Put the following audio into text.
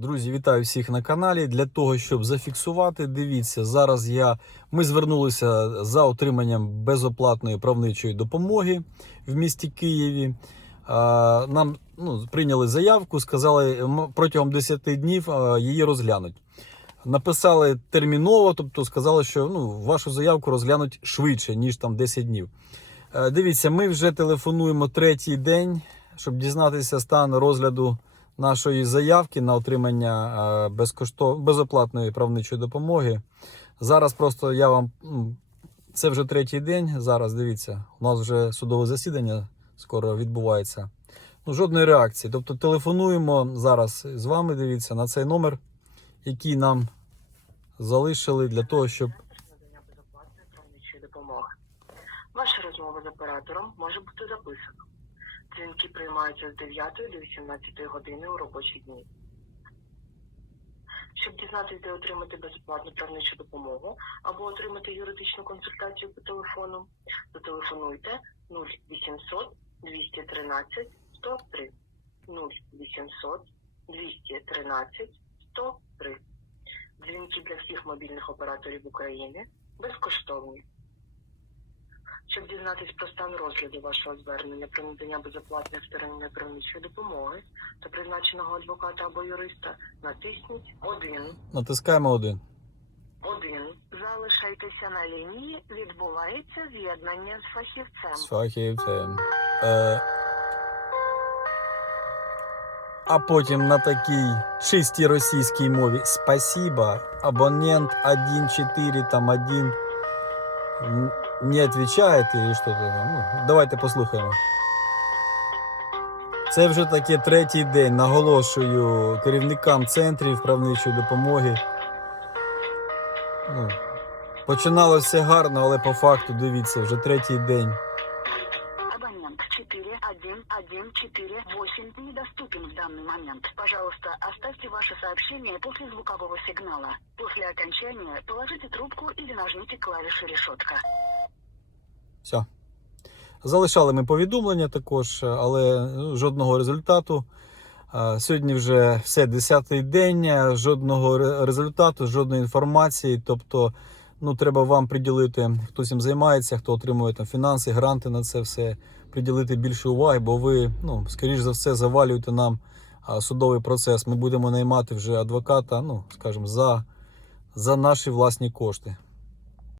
Друзі, вітаю всіх на каналі. Для того, щоб зафіксувати, дивіться, зараз я, ми звернулися за отриманням безоплатної правничої допомоги в місті Києві. Нам ну, прийняли заявку, сказали протягом 10 днів її розглянуть. Написали терміново, тобто сказали, що ну, вашу заявку розглянуть швидше, ніж там 10 днів. Е, Дивіться, ми вже телефонуємо третій день, щоб дізнатися стан розгляду нашої заявки на отримання е, безкоштов... безоплатної правничої допомоги. Зараз просто я вам. Це вже третій день. Зараз дивіться, у нас вже судове засідання скоро відбувається. Ну, жодної реакції. Тобто телефонуємо зараз з вами. Дивіться на цей номер, який нам залишили для того, щоб. Ваша розмова з оператором може бути записана. Дзвінки приймаються з 9 до 18 години у робочі дні. Щоб дізнатися, де отримати безоплатну правничу допомогу або отримати юридичну консультацію по телефону, зателефонуйте 0800 213 103 0800 213 103. Дзвінки для всіх мобільних операторів України безкоштовні. Щоб дізнатись про стан розгляду вашого звернення про надання безоплатної сторонньої правничої допомоги та призначеного адвоката або юриста, натисніть 1. натискаємо один. 1. Залишайтеся на лінії, відбувається з'єднання з фахівцем. з фахівцем. Е, а потім на такій чистій російській мові Спасибо, абонент 1.4 там 1 н- не відповідає і що там. Ну, давайте послухаємо. Це вже таке третій день. Наголошую керівникам центрів правничої допомоги. Ну, Починалося гарно, але по факту дивіться, вже третій день. Абонент 411488 недоступен в данный момент. Пожалуйста, оставьте ваше сообщение после звукового сигнала. После окончания положите трубку или нажмите клавишу решетка. Все. Залишали ми повідомлення також, але ну, жодного результату. Сьогодні вже все 10-й день, жодного результату, жодної інформації. Тобто, ну, треба вам приділити, хто цим займається, хто отримує там фінанси, гранти на це все, приділити більше уваги, бо ви, ну, скоріш за все, завалюєте нам судовий процес. Ми будемо наймати вже адвоката, ну, скажімо, за, за наші власні кошти.